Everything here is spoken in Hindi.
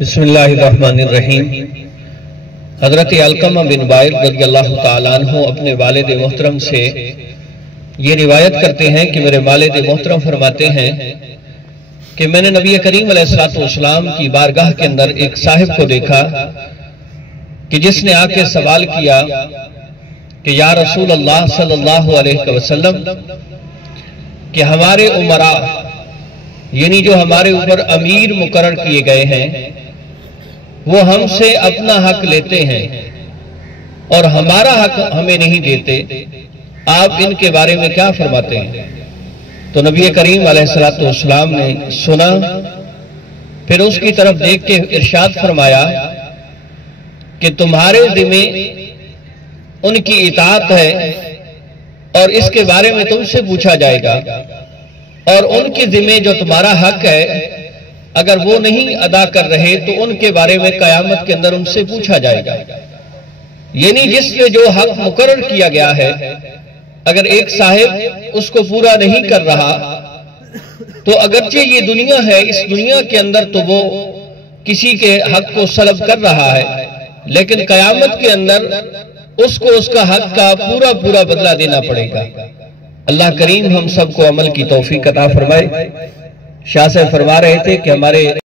बिस्मिल्लाहिर्रहमानिर्रहीम। हज़रत अलक़मा बिन वाइल रज़ियल्लाहु ताला अन्हु अपने वालिद मोहतरम से ये रिवायत करते हैं कि मेरे वालिद मोहतरम फरमाते हैं कि मैंने नबी करीम अलैहिस्सलाम की बारगाह के अंदर एक साहिब को देखा कि जिसने आके सवाल किया कि या रसूल अल्लाह सल्लल्लाहु अलैहि वसल्लम कि हमारे उमरा यानी जो हमारे ऊपर अमीर मुकर्रर किए गए हैं वो हमसे अपना हक लेते हैं और हमारा हक हमें नहीं देते, आप इनके बारे में क्या फरमाते हैं? तो नबी करीम अलैहिस्सलाम ने सुना, फिर उसकी तरफ देख के इरशाद फरमाया कि तुम्हारे ज़िम्मे उनकी इताअत है और इसके बारे में तुमसे पूछा जाएगा, और उनके ज़िम्मे जो तुम्हारा हक है अगर वो नहीं अदा कर रहे तो उनके बारे में कयामत के अंदर उनसे पूछा जाएगा। यानी जिससे जो हक मुकर्रर किया गया है अगर एक साहिब उसको पूरा नहीं कर रहा तो अगरचे ये दुनिया है, इस दुनिया के अंदर तो वो किसी के हक को सलब कर रहा है, लेकिन कयामत के अंदर उसको उसका हक का पूरा पूरा बदला देना पड़ेगा। अल्लाह करीम हम सबको अमल की तौफीक अता फरमाए। शाह साहब फरमा रहे थे कि हमारे